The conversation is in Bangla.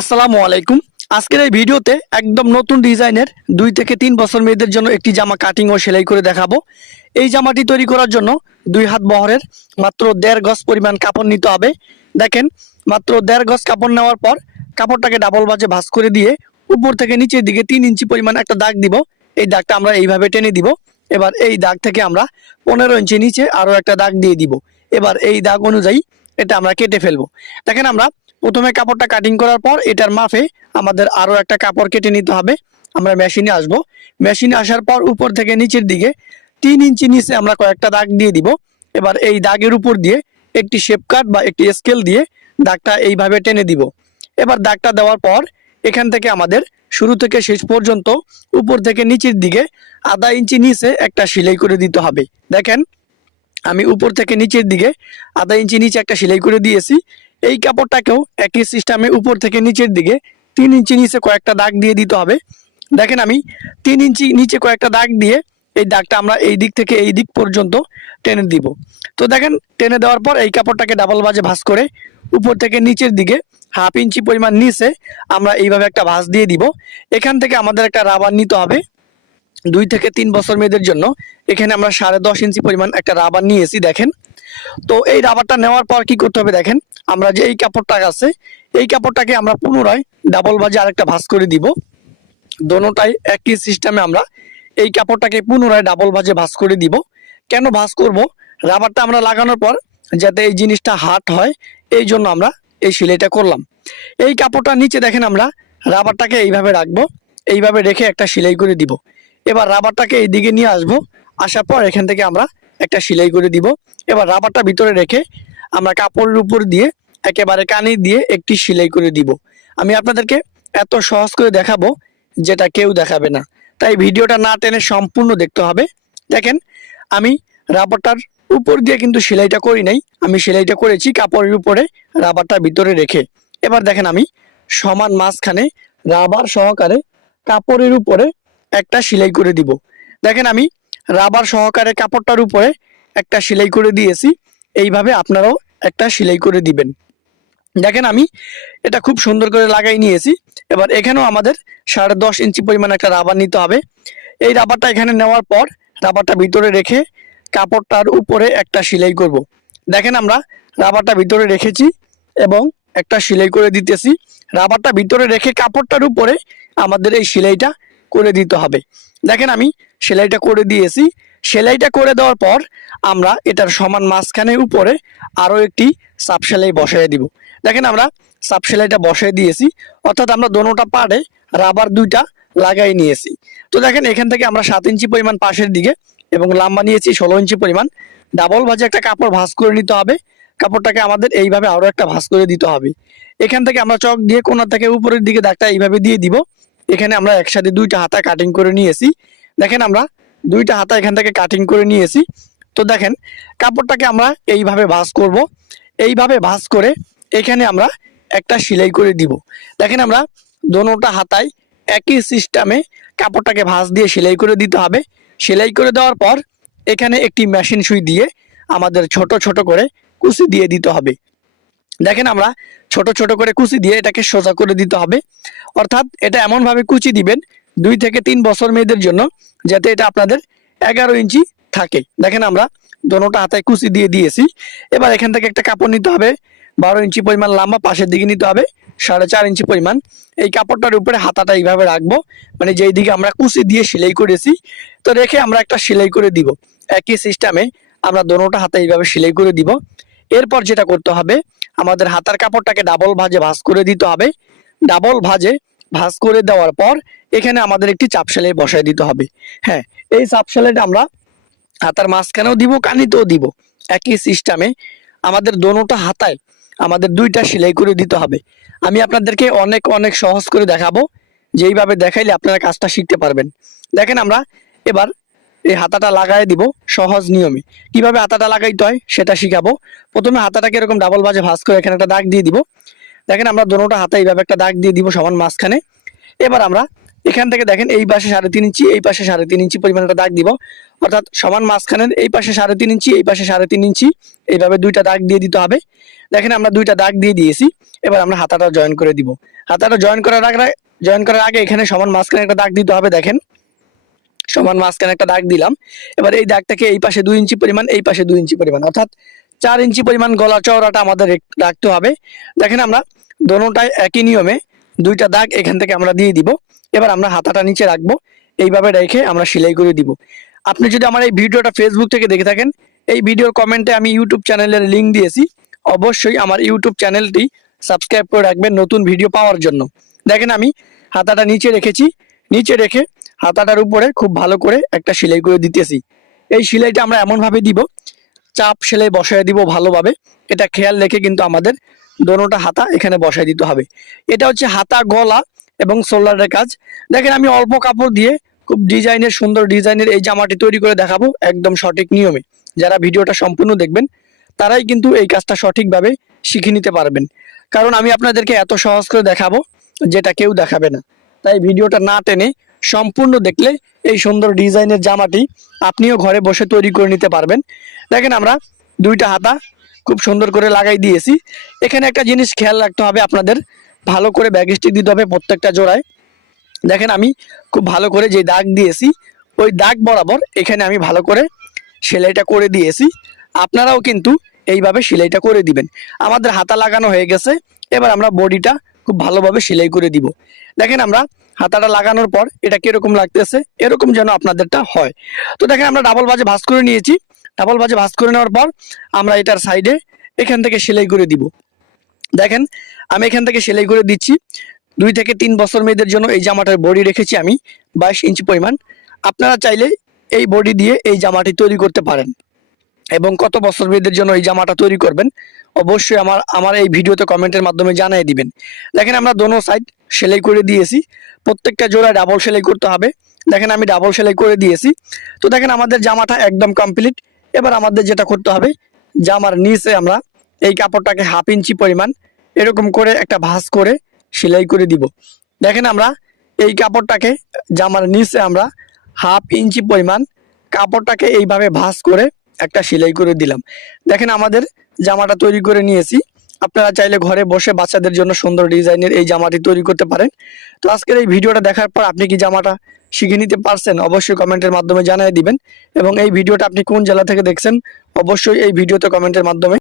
আসসালামু আলাইকুম। আজকের এই ভিডিওতে একদম নতুন ডিজাইনের দুই থেকে তিন বছর মেয়েদের জন্য একটি জামা কাটিং ও সেলাই করে দেখাবো। এই জামাটি তৈরি করার জন্য দুই হাত বহরের মাত্র দেড় গজ পরিমাণ কাপড় নিতে হবে। দেখেন, মাত্র দেড় গজ কাপড় নেওয়ার পর কাপড়টাকে ডাবল বাজে ভাঁজ করে দিয়ে উপর থেকে নিচের দিকে তিন ইঞ্চি পরিমাণ একটা দাগ দিব। এই দাগটা আমরা এইভাবে টেনে দিব। এবার এই দাগ থেকে আমরা পনেরো ইঞ্চি নিচে আরও একটা দাগ দিয়ে দিব। এবার এই দাগ অনুযায়ী এটা আমরা কেটে ফেলব। দেখেন আমরা প্রথমে কাপড়টা কাটিং করার পর এটার মাফে আমাদের আরও একটা কাপড় কেটে নিতে হবে। আমরা মেশিনে আসব। মেশিনে আসার পর উপর থেকে নিচের দিকে তিন ইঞ্চি নিচে আমরা কয়েকটা দাগ দিয়ে দিব। এবার এই দাগের উপর দিয়ে একটি শেপ কাট বা একটি স্কেল দিয়ে দাগটা এইভাবে টেনে দিব। এবার দাগটা দেওয়ার পর এখান থেকে আমাদের শুরু থেকে শেষ পর্যন্ত উপর থেকে নিচের দিকে আধা ইঞ্চি নিচে একটা সেলাই করে দিতে হবে। দেখেন, আমি উপর থেকে নিচের দিকে আধা ইঞ্চি নিচে একটা সেলাই করে দিয়েছি। এই কাপড়টাকেও একই সিস্টেমে উপর থেকে নিচের দিকে তিন ইঞ্চি নিচে কয়েকটা দাগ দিয়ে দিতে হবে। দেখেন আমি তিন ইঞ্চি নিচে কয়েকটা দাগ দিয়ে এই দাগটা আমরা এই দিক থেকে এই দিক পর্যন্ত টেনে দিব। তো দেখেন, টেনে দেওয়ার পর এই কাপড়টাকে ডাবল বাজে ভাঁজ করে উপর থেকে নিচের দিকে হাফ ইঞ্চি পরিমাণ নিচে আমরা এইভাবে একটা ভাঁজ দিয়ে দিব। এখান থেকে আমাদের একটা রাবার নিতে হবে। দুই থেকে তিন বছর মেয়েদের জন্য এখানে আমরা সাড়ে দশ ইঞ্চি পরিমাণ একটা রাবার নিয়েছি, দেখেন। তো এই রাবারটা নেওয়ার পর কি করতে হবে, দেখেন। আমরা যে এই কাপড়টা আছে, এই কাপড়টাকে আমরা পুনরায় ডাবল বাজে আরেকটা ভাঁজ করে দিব। দোনোটাই একই সিস্টেমে আমরা এই কাপড়টাকে পুনরায় ডাবল ভাজে ভাঁজ করে দিব। কেন ভাঁজ করব? রাবারটা আমরা লাগানোর পর যাতে এই জিনিসটা হাট হয়, এই জন্য আমরা এই সেলাইটা করলাম। এই কাপড়টা নিচে দেখেন আমরা, রাবারটাকে এইভাবে রাখব, এইভাবে রেখে একটা সেলাই করে দিব। এবার রাবারটাকে এই দিকে নিয়ে আসব, আসার পর এখান থেকে আমরা একটা সেলাই করে দিব। এবার রাবারটা ভিতরে রেখে আমরা কাপড়ের উপর দিয়ে একেবারে কানে দিয়ে একটি সেলাই করে দিব। আমি আপনাদেরকে এত সহজ করে দেখাবো যেটা কেউ দেখাবে না। তাই ভিডিওটা না টেনে সম্পূর্ণ দেখতে হবে। দেখেন, আমি রাবারটার উপর দিয়ে কিন্তু সেলাইটা করি নাই। আমি সেলাইটা করেছি কাপড়ের উপরে রাবারটা ভিতরে রেখে। এবার দেখেন আমি সমান মাঝখানে রাবার সহকারে কাপড়ের উপরে একটা সেলাই করে দিব। দেখেন আমি রাবার সহকারে কাপড়টার উপরে একটা সেলাই করে দিয়েছি। এইভাবে আপনারাও একটা সেলাই করে দিবেন। দেখেন আমি এটা খুব সুন্দর করে লাগাই নিয়েছি। এবার এখানেও আমাদের সাড়ে দশ ইঞ্চি পরিমাণ একটা রাবার নিতে হবে। এই রাবারটা এখানে নেওয়ার পর রাবারটা ভিতরে রেখে কাপড়টার উপরে একটা সেলাই করব। দেখেন আমরা রাবারটা ভিতরে রেখেছি এবং একটা সেলাই করে দিতেছি। রাবারটা ভিতরে রেখে কাপড়টার উপরে আমাদের এই সেলাইটা করে দিতে হবে। দেখেন আমি সেলাইটা করে দিয়েছি। সেলাইটা করে দেওয়ার পর আমরা এটার সমান মাঝখানে উপরে আরও একটি সাপ সেলাই বসাই দিব। দেখেন আমরা সাপ সেলাইটা বসাই দিয়েছি, অর্থাৎ আমরা দোনোটা পাড়ে রাবার দুইটা লাগাই নিয়েছি। তো দেখেন এখান থেকে আমরা সাত ইঞ্চি পরিমাণ পাশের দিকে এবং লাম্বা নিয়েছি ষোলো ইঞ্চি পরিমাণ। ডাবল ভাজে একটা কাপড় ভাঁজ করে নিতে হবে। কাপড়টাকে আমাদের এইভাবে আরও একটা ভাঁজ করে দিতে হবে। এখান থেকে আমরা চক দিয়ে কোনা থেকে উপরের দিকে দাগটা এইভাবে দিয়ে দিব। এখানে আমরা একসাথে দুইটা হাতা কাটিং করে নিয়েছি। দেখেন আমরা দুইটা হাতা এখান থেকে কাটিং করে নিয়েছি। তো দেখেন, কাপড়টাকে আমরা এইভাবে ভাঁজ করব। এইভাবে ভাঁজ করে এখানে আমরা একটা সেলাই করে দিব। দেখেন আমরা দোনোটা হাতায় একই সিস্টেমে কাপড়টাকে ভাঁজ দিয়ে সেলাই করে দিতে হবে। সেলাই করে দেওয়ার পর এখানে একটি মেশিন সুই দিয়ে আমাদের ছোট ছোট করে কুচি দিয়ে দিতে হবে। দেখেন আমরা ছোট ছোট করে কুচি দিয়ে এটাকে সোজা করে দিতে হবে। অর্থাৎ এটা এমনভাবে কুচি দিবেন দুই থেকে তিন বছর মেয়েদের জন্য, যাতে এটা আপনাদের এগারো ইঞ্চি থাকে। দেখেন আমরা দোনোটা হাতায় কুচি দিয়ে দিয়েছি। এবার এখান থেকে একটা কাপড় নিতে হবে। বারো ইঞ্চি পরিমাণ লম্বা পাশের দিকে নিতে হবে, সাড়ে চার ইঞ্চি পরিমাণ। এই কাপড়টার উপরে হাতাটা এইভাবে রাখব। মানে যেই দিকে আমরা কুচি দিয়ে সেলাই করেছি, তো রেখে আমরা একটা সেলাই করে দিব। একই সিস্টেমে আমরা দোনোটা হাতে এইভাবে সেলাই করে দিব। এরপর যেটা করতে হবে, আমাদের হাতার কাপড়টাকে ডাবল ভাজে ভাজ করে দিতে হবে। ডাবল ভাজে ভাঁজ করে দেওয়ার পর এখানে আমাদের একটি চাপ সেলাই বসায় দিতে হবে। হ্যাঁ এই চাপ সেলাইটা আমরা হাতার মাঝখানেও দিব, কানিতেও দিব। একই সিস্টেমে আমাদের দোনোটা হাতায় আমাদের দুইটা সেলাই করে দিতে হবে। আমি আপনাদেরকে অনেক অনেক সহজ করে দেখাবো যেইভাবে দেখাইলে আপনারা কাজটা শিখতে পারবেন। দেখেন আমরা এবার এই হাতাটা লাগাই দিব সহজ নিয়মে। কীভাবে হাতাটা লাগাইতে হয় সেটা শিখাবো। প্রথমে হাতাটাকে এরকম ডাবল বাজে ভাঁজ করে এখানে একটা দাগ দিয়ে দিব। দেখেন আমরা দোনোটা হাতে এইভাবে একটা দাগ দিয়ে দিব সমান মাঝখানে। এবার আমরা এখান থেকে দেখেন এই পাশে সাড়ে তিন ইঞ্চি, এই পাশে সাড়ে তিন ইঞ্চি পরিমাণ একটা দাগ দিব। অর্থাৎ সমান মাঝখানের এই পাশে সাড়ে তিন ইঞ্চি, এই পাশে সাড়ে তিন ইঞ্চি, এইভাবে দুইটা দাগ দিয়ে দিতে হবে। দেখেন আমরা দুইটা দাগ দিয়ে দিয়েছি, এবার আমরা হাতাটা জয়েন করে দিব। হাতাটা জয়েন করার আগে, জয়েন করার আগে এখানে সমান মাঝখানে একটা দাগ দিতে হবে, দেখেন। সমান মাঝখানে একটা দাগ দিলাম। এবার এই দাগটাকে এই পাশে দুই ইঞ্চি পরিমাণ, এই পাশে দুই ইঞ্চি পরিমাণ, অর্থাৎ চার ইঞ্চি পরিমাণ গলা চওড়াটা আমাদের রাখতে হবে। দেখেন আমরা দোনোটাই একই নিয়মে দুইটা দাগ এখান থেকে আমরা দিয়ে দিব। এবার আমরা হাতাটা নিচে রাখব। এইভাবে রেখে আমরা সেলাই করে দিব। আপনি যদি আমার এই ভিডিওটা ফেসবুক থেকে দেখে থাকেন, এই ভিডিওর কমেন্টে আমি ইউটিউব চ্যানেলের লিংক দিয়েছি। অবশ্যই আমার ইউটিউব চ্যানেলটি সাবস্ক্রাইব করে রাখবেন নতুন ভিডিও পাওয়ার জন্য। দেখেন আমি হাতাটা নিচে রেখেছি। নিচে রেখে হাতাটার উপরে খুব ভালো করে একটা সেলাই করে দিতেছি। এই সেলাইটা আমরা এমনভাবে দিব, চাপ সেলাই বসায় দিব ভালোভাবে। এটা খেয়াল রেখে কিন্তু আমাদের দোনোটা হাতা এখানে বসায় দিতে হবে। এটা হচ্ছে হাতা, গলা এবং শোল্ডারের কাজ। দেখেন আমি অল্প কাপড় দিয়ে খুব ডিজাইনের, সুন্দর ডিজাইনের এই জামাটি তৈরি করে দেখাবো একদম সঠিক নিয়মে। যারা ভিডিওটা সম্পূর্ণ দেখবেন, তারাই কিন্তু এই কাজটা সঠিকভাবে শিখে নিতে পারবেন। কারণ আমি আপনাদেরকে এত সহজ করে দেখাবো, যেটা কেউ দেখাবে না। তাই ভিডিওটা না টেনে সম্পূর্ণ দেখলে এই সুন্দর ডিজাইনের জামাটি আপনিও ঘরে বসে তৈরি করে নিতে পারবেন। দেখেন আমরা দুইটা হাতা খুব সুন্দর করে লাগাই দিয়েছি। এখানে একটা জিনিস খেয়াল রাখতে হবে আপনাদের। ভালো করে ব্যাগ স্টিক দিতে হবে প্রত্যেকটা জোড়ায়। দেখেন আমি খুব ভালো করে যে দাগ দিয়েছি, ওই দাগ বরাবর এখানে আমি ভালো করে সেলাইটা করে দিয়েছি। আপনারাও কিন্তু এইভাবে সেলাইটা করে দিবেন। আমাদের হাতা লাগানো হয়ে গেছে, এবার আমরা বডিটা খুব ভালোভাবে সেলাই করে দিব। দেখেন আমরা হাতাটা লাগানোর পর এটা কীরকম লাগতেছে, এরকম যেন আপনাদেরটা হয়। তো দেখেন আমরা ডাবল বাজে ভাঁজ করে নিয়েছি। ডাবল বাজে ভাজ করে নেওয়ার পর আমরা এটার সাইডে এখান থেকে সেলাই করে দিব। দেখেন, আমি এখান থেকে সেলাই করে দিচ্ছি। দুই থেকে তিন বছর মেয়েদের জন্য এই জামাটার বডি রেখেছি আমি বাইশ ইঞ্চি পরিমাণ। আপনারা চাইলে এই বডি দিয়ে এই জামাটি তৈরি করতে পারেন। এবং কত বছর মেয়েদের জন্য এই জামাটা তৈরি করবেন, অবশ্যই আমার আমার এই ভিডিওতে কমেন্টের মাধ্যমে জানিয়ে দিবেন। দেখেন, আমরা দোনো সাইড সেলাই করে দিয়েছি। প্রত্যেকটা জোড়া ডাবল সেলাই করতে হবে। দেখেন, আমি ডাবল সেলাই করে দিয়েছি। তো দেখেন, আমাদের জামাটা একদম কমপ্লিট এবার আমাদের যেটা করতে হবে, জামার নিচে আমরা এই কাপড়টাকে হাফ ইঞ্চি পরিমাণ এরকম করে একটা ভাঁজ করে সেলাই করে দিব। দেখেন আমরা এই কাপড়টাকে জামার নিচে আমরা হাফ ইঞ্চি পরিমাণ কাপড়টাকে এইভাবে ভাঁজ করে একটা সেলাই করে দিলাম। দেখেন আমাদের জামাটা তৈরি করে নিয়েছি। আপনারা চাইলে ঘরে বসে বাচ্চাদের জন্য সুন্দর ডিজাইনের এই জামাটি তৈরি করতে পারেন। তো আজকের এই ভিডিওটা দেখার পর আপনি কি জামাটা শিখে নিতে পারছেন অবশ্যই কমেন্টের মাধ্যমে জানিয়ে দিবেন। এবং এই ভিডিওটা আপনি কোন জেলা থেকে দেখছেন, অবশ্যই এই ভিডিওতে কমেন্টের মাধ্যমে